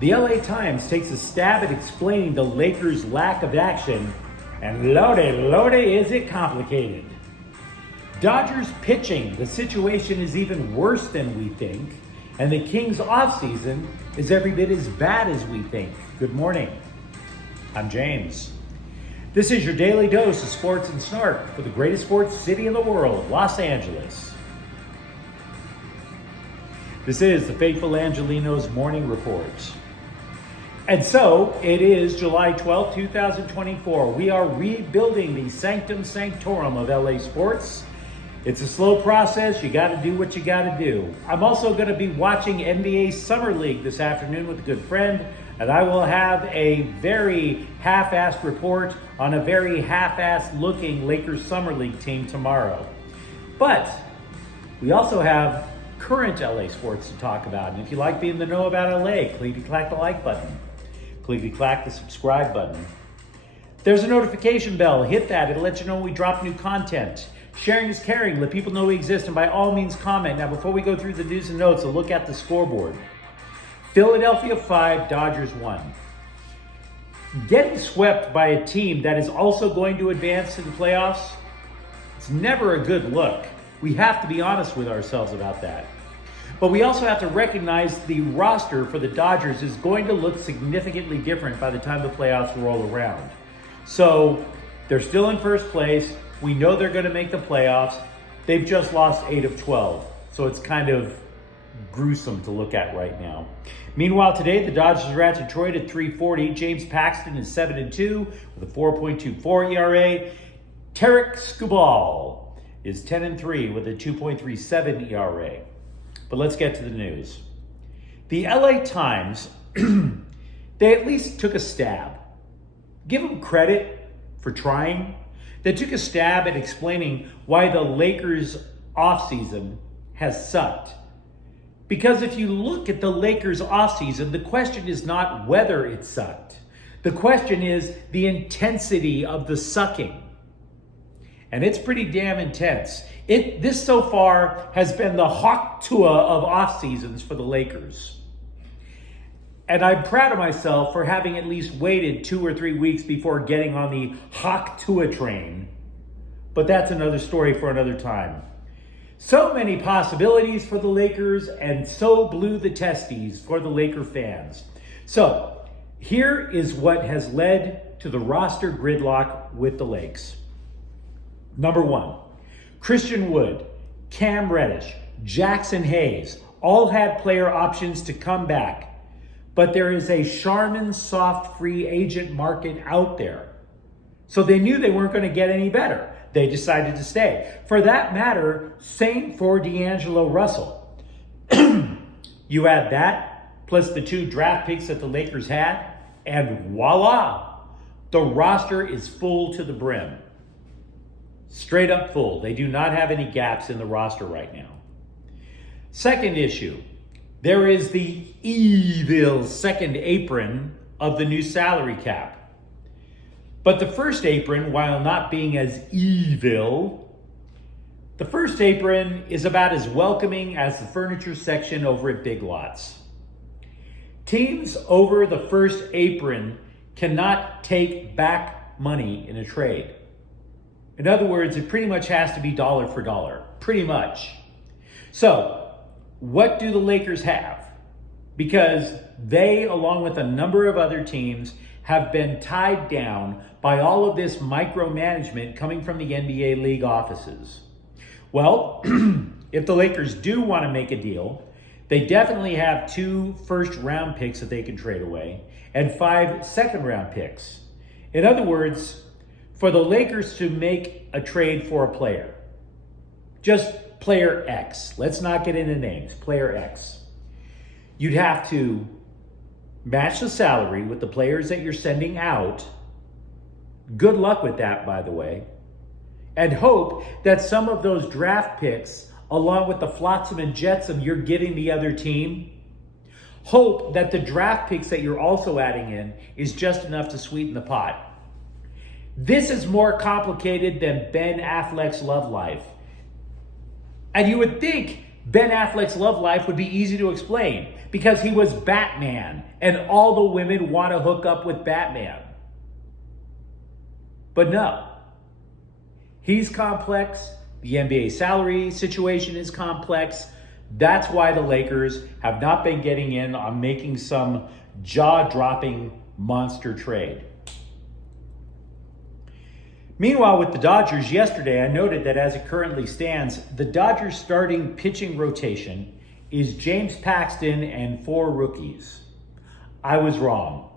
The LA Times takes a stab at explaining the Lakers' lack of action, and lordy, is it complicated. Dodgers pitching, the situation is even worse than we think, and the Kings' offseason is every bit as bad as we think. Good morning. I'm James. This is your daily dose of sports and snark for the greatest sports city in the world, Los Angeles. This is the faithful Angelenos Morning Report. And so, it is July 12, 2024. We are rebuilding the sanctum sanctorum of LA sports. It's a slow process. You got to do what you got to do. I'm also going to be watching NBA Summer League this afternoon with a good friend, and I will have a very half-assed report on a very half-assed looking Lakers Summer League team tomorrow. But we also have current LA sports to talk about. And if you like being in the know about LA, clickety-clack the like button. Clickety-clack the subscribe button. There's a notification bell. Hit that. It'll let you know when we drop new content. Sharing is caring. Let people know we exist. And by all means, comment. Now, before we go through the news and notes, a look at the scoreboard. Philadelphia 5, Dodgers 1. Getting swept by a team that is also going to advance to the playoffs, it's never a good look. We have to be honest with ourselves about that. But we also have to recognize the roster for the Dodgers is going to look significantly different by the time the playoffs roll around. So they're still in first place. We know they're going to make the playoffs. They've just lost 8 of 12. So it's kind of gruesome to look at right now. Meanwhile, today the Dodgers are at Detroit at 340. James Paxton is 7-2 with a 4.24 ERA. Tarek Skubal is 10-3 with a 2.37 ERA. But let's get to the news. The LA Times, they at least took a stab. Give them credit for trying. They took a stab at explaining why the Lakers' offseason has sucked. Because if you look at the Lakers' offseason, the question is not whether it sucked. The question is the intensity of the sucking. And it's pretty damn intense. This so far has been the hawk tour of off seasons for the Lakers. And I'm proud of myself for having at least waited 2 or 3 weeks before getting on the hawk tour train. But that's another story for another time. So many possibilities for the Lakers, and so blew the testes for the Laker fans. So here is what has led to the roster gridlock with the Lakes. Number 1, Christian Wood, Cam Reddish, Jackson Hayes all had player options to come back, but there is a Charmin soft free agent market out there. So they knew they weren't going to get any better. They decided to stay. For that matter, same for D'Angelo Russell. You add that, plus the 2 draft picks that the Lakers had, and voila, the roster is full to the brim. Straight up full. They do not have any gaps in the roster right now. Second issue, there is the evil second apron of the new salary cap. But the first apron, while not being as evil, the first apron is about as welcoming as the furniture section over at Big Lots. Teams over the first apron cannot take back money in a trade. In other words, it pretty much has to be dollar for dollar. Pretty much. So, what do the Lakers have? Because they, along with a number of other teams, have been tied down by all of this micromanagement coming from the NBA league offices. Well, if the Lakers do want to make a deal, they definitely have 2 first-round picks that they can trade away and 5 second-round picks. In other words, for the Lakers to make a trade for a player, just player X, let's not get into names, player X, you'd have to match the salary with the players that you're sending out. Good luck with that, by the way. And hope that some of those draft picks, along with the flotsam and jetsam you're giving the other team, hope that the draft picks that you're also adding in is just enough to sweeten the pot. This is more complicated than Ben Affleck's love life. And you would think Ben Affleck's love life would be easy to explain because he was Batman and all the women want to hook up with Batman. But no, he's complex. The NBA salary situation is complex. That's why the Lakers have not been getting in on making some jaw-dropping monster trade. Meanwhile, with the Dodgers yesterday, I noted that as it currently stands, the Dodgers starting pitching rotation is James Paxton and 4 rookies. I was wrong.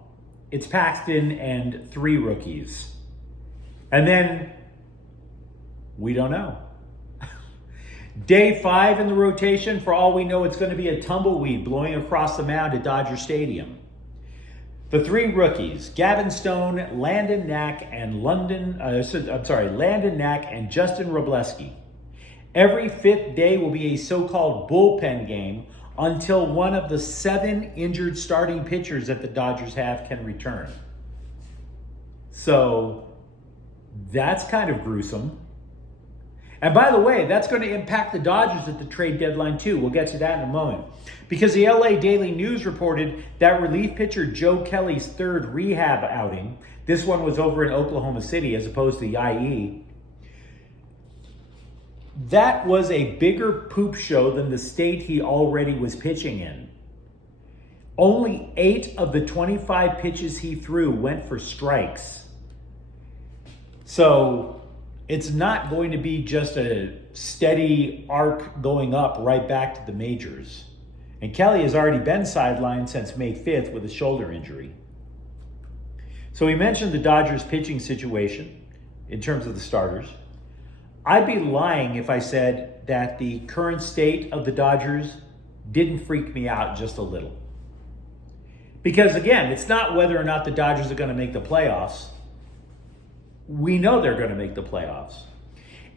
It's Paxton and 3 rookies. And then, we don't know. Day 5 in the rotation, for all we know, it's going to be a tumbleweed blowing across the mound at Dodger Stadium. The 3 rookies, Gavin Stone, Landon Knack, and Landon Knack and Justin Robleski. Every 5th day will be a so-called bullpen game until one of the 7 injured starting pitchers that the Dodgers have can return. So that's kind of gruesome. And by the way, that's going to impact the Dodgers at the trade deadline too. We'll get to that in a moment. Because the LA Daily News reported that relief pitcher Joe Kelly's 3rd rehab outing, this one was over in Oklahoma City as opposed to the IE, that was a bigger poop show than the state he already was pitching in. Only 8 of the 25 pitches he threw went for strikes. So it's not going to be just a steady arc going up right back to the majors. And Kelly has already been sidelined since May 5th with a shoulder injury. So we mentioned the Dodgers pitching situation in terms of the starters. I'd be lying if I said that the current state of the Dodgers didn't freak me out just a little. Because again, it's not whether or not the Dodgers are going to make the playoffs. We know they're going to make the playoffs.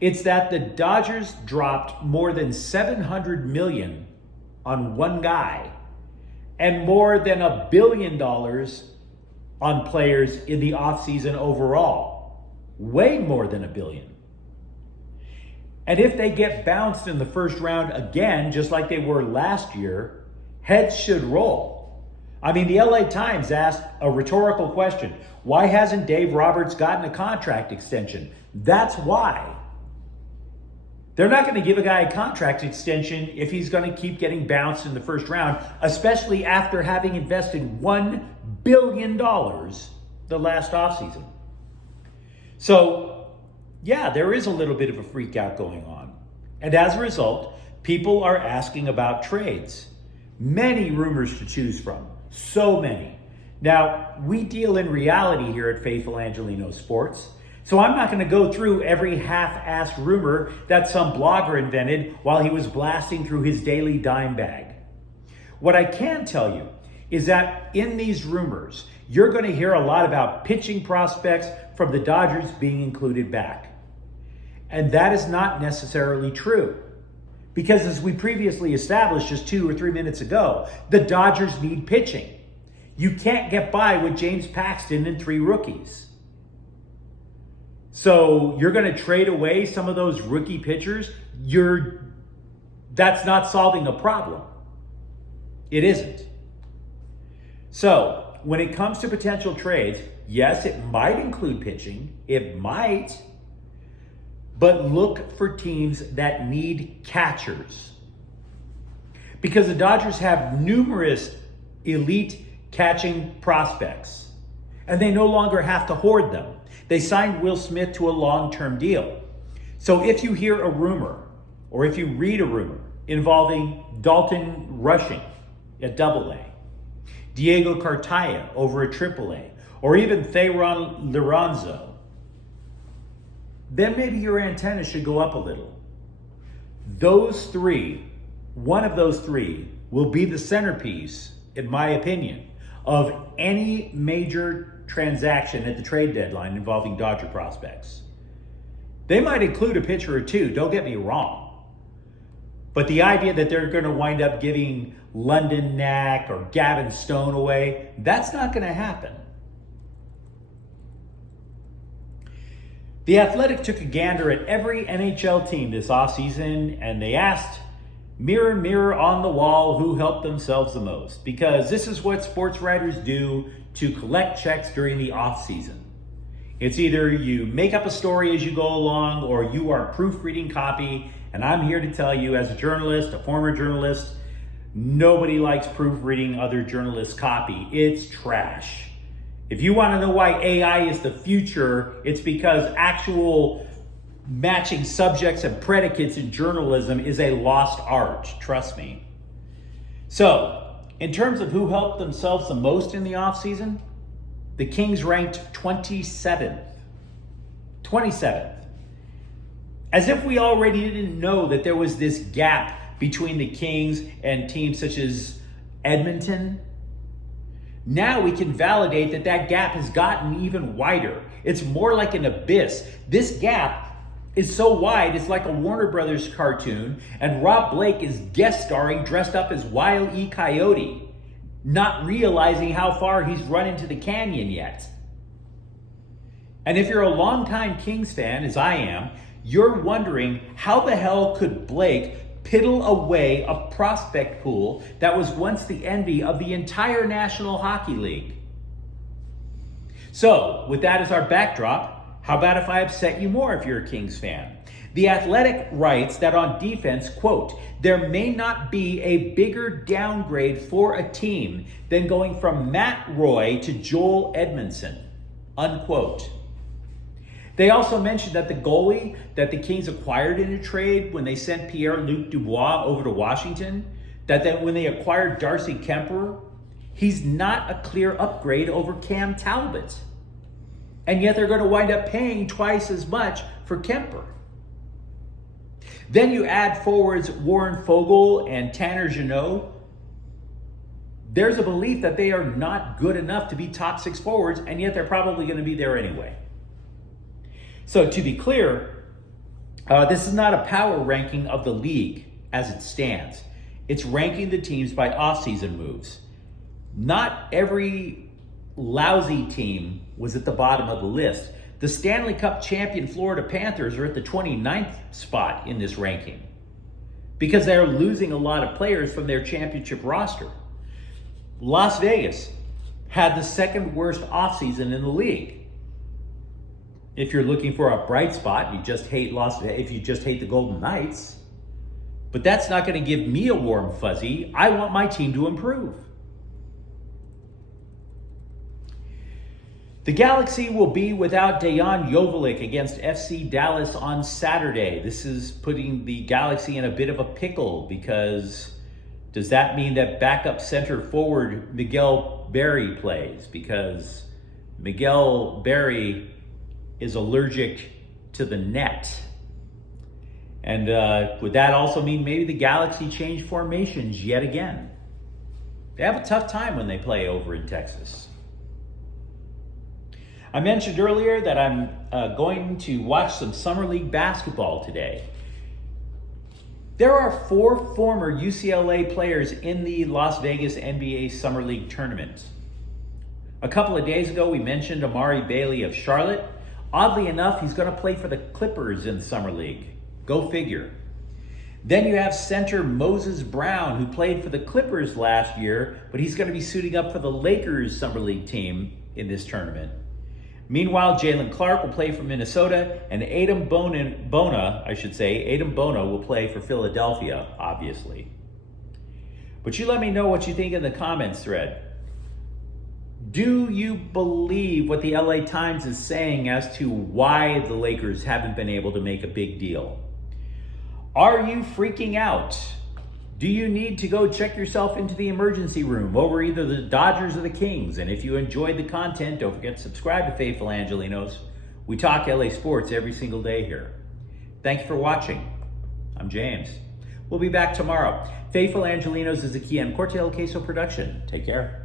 It's that the Dodgers dropped more than $700 million on one guy and more than $1 billion on players in the offseason overall. Way more than $1 billion. And if they get bounced in the first round again, just like they were last year, heads should roll. I mean, the LA Times asked a rhetorical question. Why hasn't Dave Roberts gotten a contract extension? That's why. They're not going to give a guy a contract extension if he's going to keep getting bounced in the first round, especially after having invested $1 billion the last offseason. So, yeah, there is a little bit of a freak out going on. And as a result, people are asking about trades. Many rumors to choose from. So many. Now, we deal in reality here at Faithful Angelenos Sports, so I'm not going to go through every half-assed rumor that some blogger invented while he was blasting through his daily dime bag. What I can tell you is that in these rumors, you're going to hear a lot about pitching prospects from the Dodgers being included back. And that is not necessarily true. Because as we previously established just 2 or 3 minutes ago, the Dodgers need pitching. You can't get by with James Paxton and 3 rookies. So you're going to trade away some of those rookie pitchers? That's not solving a problem. It isn't. So when it comes to potential trades, yes, it might include pitching. It might. But look for teams that need catchers. Because the Dodgers have numerous elite catching prospects. And they no longer have to hoard them. They signed Will Smith to a long-term deal. So if you hear a rumor, or if you read a rumor involving Dalton Rushing at AA, Diego Cartaya over at AAA, or even Thayron Liranzo, then maybe your antenna should go up a little. Those 3, one of those 3, will be the centerpiece, in my opinion, of any major transaction at the trade deadline involving Dodger prospects. They might include a pitcher or 2, don't get me wrong. But the idea that they're going to wind up giving Landon Knack or Gavin Stone away, that's not going to happen. The Athletic took a gander at every NHL team this offseason, and they asked Mirror, mirror on the wall, who helped themselves the most? Because this is what sports writers do to collect checks during the off season. It's either you make up a story as you go along or you are proofreading copy. And I'm here to tell you, as a journalist, a former journalist, nobody likes proofreading other journalists' copy. It's trash. If you want to know why AI is the future, it's because actual matching subjects and predicates in journalism is a lost art. Trust me. So, in terms of who helped themselves the most in the offseason, the Kings ranked 27th. 27th. As if we already didn't know that there was this gap between the Kings and teams such as Edmonton. Now we can validate that that gap has gotten even wider. It's more like an abyss. This gap is so wide, it's like a Warner Brothers cartoon, and Rob Blake is guest starring dressed up as Wile E. Coyote, not realizing how far he's run into the canyon yet. And if you're a longtime Kings fan, as I am, you're wondering how the hell could Blake piddle away a prospect pool that was once the envy of the entire National Hockey League. So, with that as our backdrop, how about if I upset you more if you're a Kings fan? The Athletic writes that on defense, quote, there may not be a bigger downgrade for a team than going from Matt Roy to Joel Edmondson, unquote. They also mentioned that the goalie that the Kings acquired in a trade when they sent Pierre-Luc Dubois over to Washington, that when they acquired Darcy Kemper, he's not a clear upgrade over Cam Talbot. And yet they're going to wind up paying twice as much for Kemper. Then you add forwards Warren Fogle and Tanner Jeannot. There's a belief that they are not good enough to be top six forwards, and yet they're probably going to be there anyway. So to be clear, this is not a power ranking of the league as it stands. It's ranking the teams by offseason moves. Not every lousy team was at the bottom of the list. The Stanley Cup champion Florida Panthers are at the 29th spot in this ranking because they're losing a lot of players from their championship roster. Las Vegas had the second worst offseason in the league. If you're looking for a bright spot, you just hate if you just hate the Golden Knights. But that's not going to give me a warm fuzzy. I want my team to improve. The Galaxy will be without Dejan Joveljic against FC Dallas on Saturday. This is putting the Galaxy in a bit of a pickle because does that mean that backup center forward Miguel Berry plays? Because Miguel Berry is allergic to the net. And would that also mean maybe the Galaxy change formations yet again? They have a tough time when they play over in Texas. I mentioned earlier that I'm going to watch some Summer League basketball today. There are 4 former UCLA players in the Las Vegas NBA Summer League tournament. A couple of days ago, we mentioned Amari Bailey of Charlotte. Oddly enough, he's going to play for the Clippers in the Summer League. Go figure. Then you have center Moses Brown, who played for the Clippers last year, but he's going to be suiting up for the Lakers Summer League team in this tournament. Meanwhile, Jalen Clark will play for Minnesota, and Adam Bona will play for Philadelphia, obviously. But you let me know what you think in the comments thread. Do you believe what the LA Times is saying as to why the Lakers haven't been able to make a big deal? Are you freaking out? Do you need to go check yourself into the emergency room over either the Dodgers or the Kings? And if you enjoyed the content, don't forget to subscribe to Faithful Angelenos. We talk LA sports every single day here. Thanks for watching. I'm James. We'll be back tomorrow. Faithful Angelenos is a Kian Cortez Queso production. Take care.